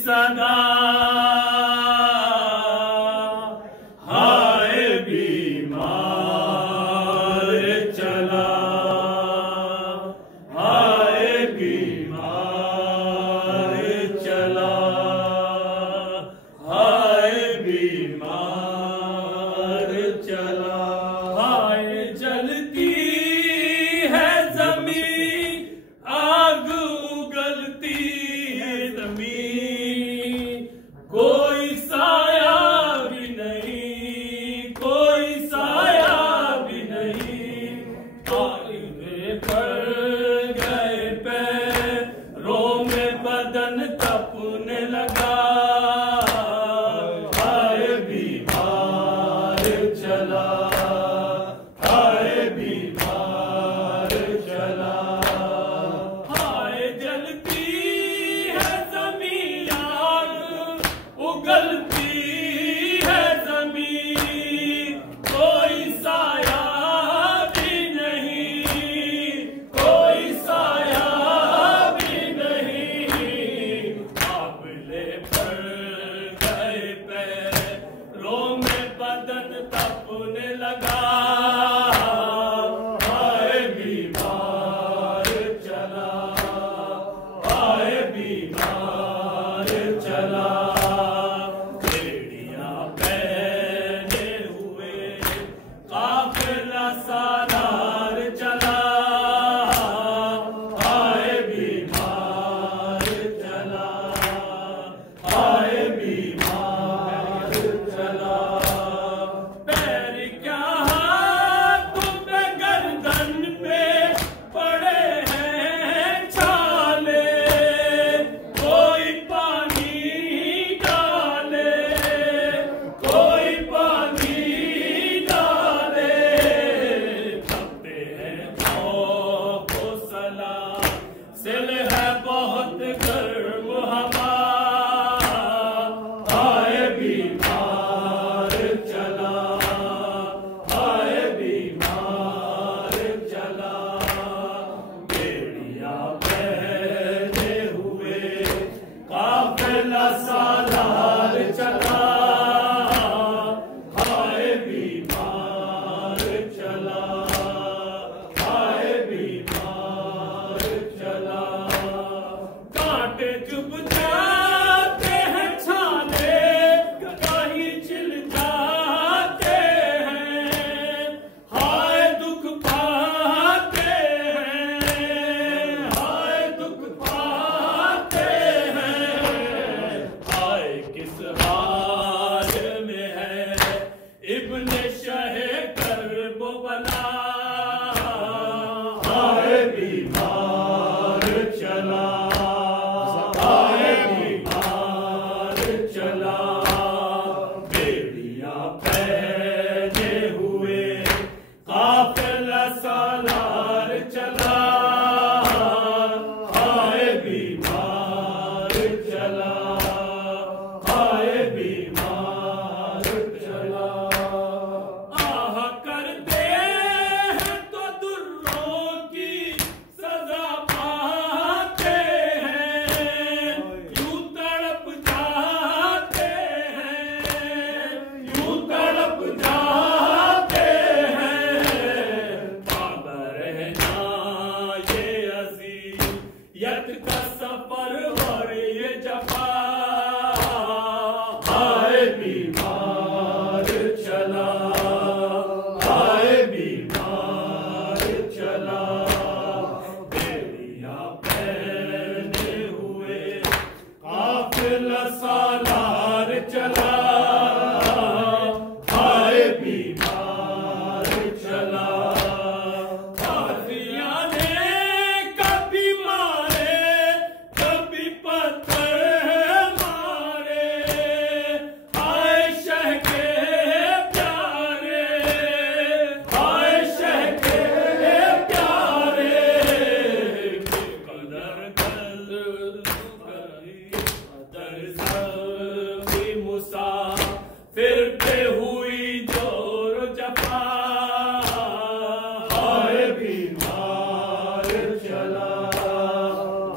सदा हाय बीमार चला, हाय बीमार चला, हाय बीमार चला। हाय जलती है जमीन, आग उगलती है जमीन, कोई साया भी नहीं, कोई साया भी नहीं। आईने पर गए पैरों में बदन तपने लगा, हाय बीमार चला, हाय बीमार चला। हाय जलती है जमीन, आग उगलती है जमीन, कोई साया भी नहीं, कोई साया भी नहीं। काबिले पर गए पैरों में बदन तपने लगा, हाय बीमार चला, हाय बीमार चला। बेड़ियां पहने हुए काफिला सालार चला, हाय बीमार चला, हाय बीमार चला। पैर क्या हाथ पे गर्दन पे पड़े हैं छाले, कोई पानी डाले, कोई पानी डाले। थकते हैं खौफ सला, सिल है बहुत गर्म हवा, हाय बीमार चला, हाय बीमार चला। बेड़ियां पहने हुए काफिला सालार चला, हाय बीमार चला, हाय बीमार चला। कांटे चुभ जाते हैं छाले, कहीं छिल जाते हैं, हाय दुख पाते हैं, हाय दुख पाते हैं। हाय किस हाल में है इब्ने शहे कर्बला, हाय बीमार चला, हाय बीमार चला। बेड़ियां पहने हुए काफिला सालार चला, हाय बीमार चला, हाय बीमार चला। आह करते हैं तो दुर्रों की सजा पाते हैं, यूं तड़प जाते हैं, यूं तड़प जाते हैं। बाबा रहना ये अज़ियत का सफर और ये जफा, हाय बीमार चला, हाय बीमार चला। बेड़ियां पहने हुए काफिला सालार चला, हाय बीमार चला। काफिया ने कभी मारे, कभी पत्थर मारे, हाय शह के प्यारे, हाय शह के प्यारे। कदर कदर मुसाफिर पे हुई जोर जफा, हाय बीमार चला,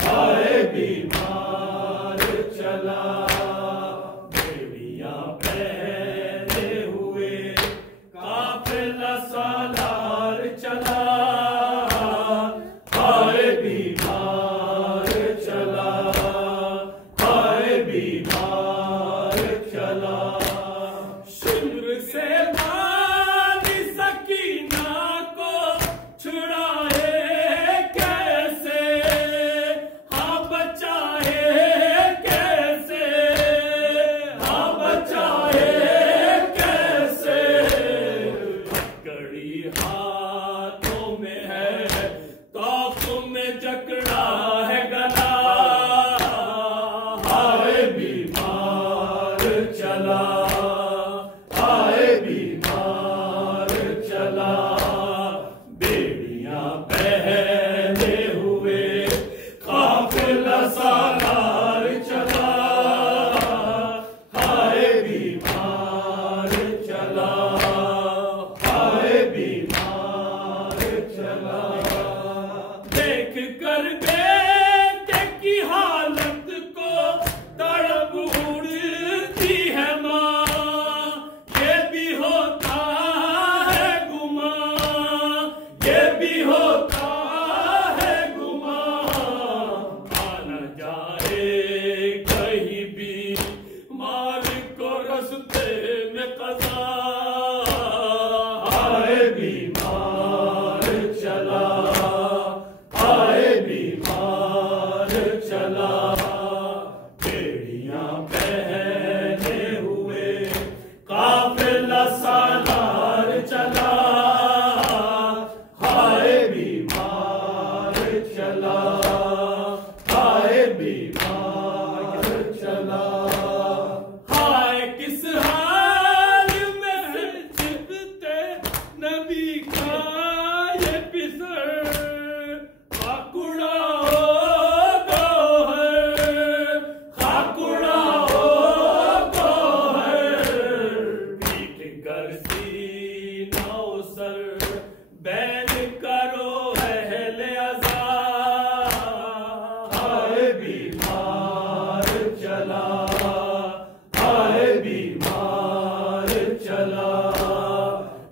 हाय बीमार चला। चला, बेड़ियां पहने हुए काफिला सालार चला, हाय बीमार चला, हाय बीमार चला। शिमर से वाली सकीना को छुड़ाए कैसे, हाँ बचाए कैसे, हाँ बचाए कैसे। हथकड़ी हाथों में है, तौफ में जकड़ा है गला, हाय बीमार चला, हाय बीमार चला। बेड़ियां पहने हुए काफिला सालार चला, हाय बीमार चला, हाय बीमार चला। देख कर बेटे की हालत को तड़प उड़ती है माँ, ये भी होता है गुमा, ये भी होता है गुमा। आ न जाए कहीं भी मार को रस्ते में कज़ा, हाय बीमार चला, हाय बीमार चला। बेड़ियां पहने हुए काफिला सालार चला, हाय बीमार चला, हाय बीमार चला। हाय किस हाल में छिपते नबी का ये पिसर, खाकुड़ा हो गौहर, खाकुड़ा हो गौहर। पीट कर सीना सर बैन करो अहले अज़ा, हाय बीमार चला, हाय बीमार चला।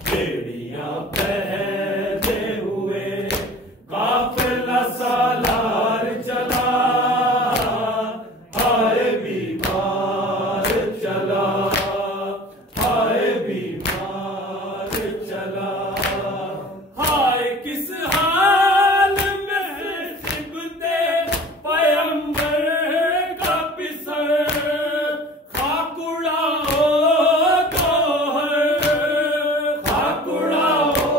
बेड़ियां पहने हुए काफिला सालार चला, हाय बीमार चला, हाय बीमार चला। हाय किस हाल में सिबते पैगंबर का पिसर, खाकुड़ा हो गौहर, खाकुड़ा हो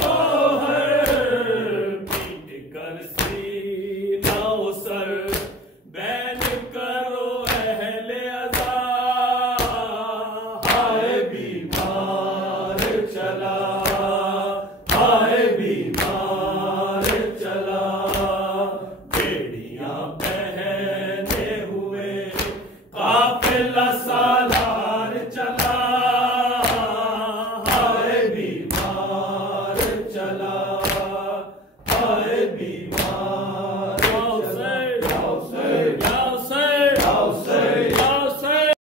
गौहर। पीट कर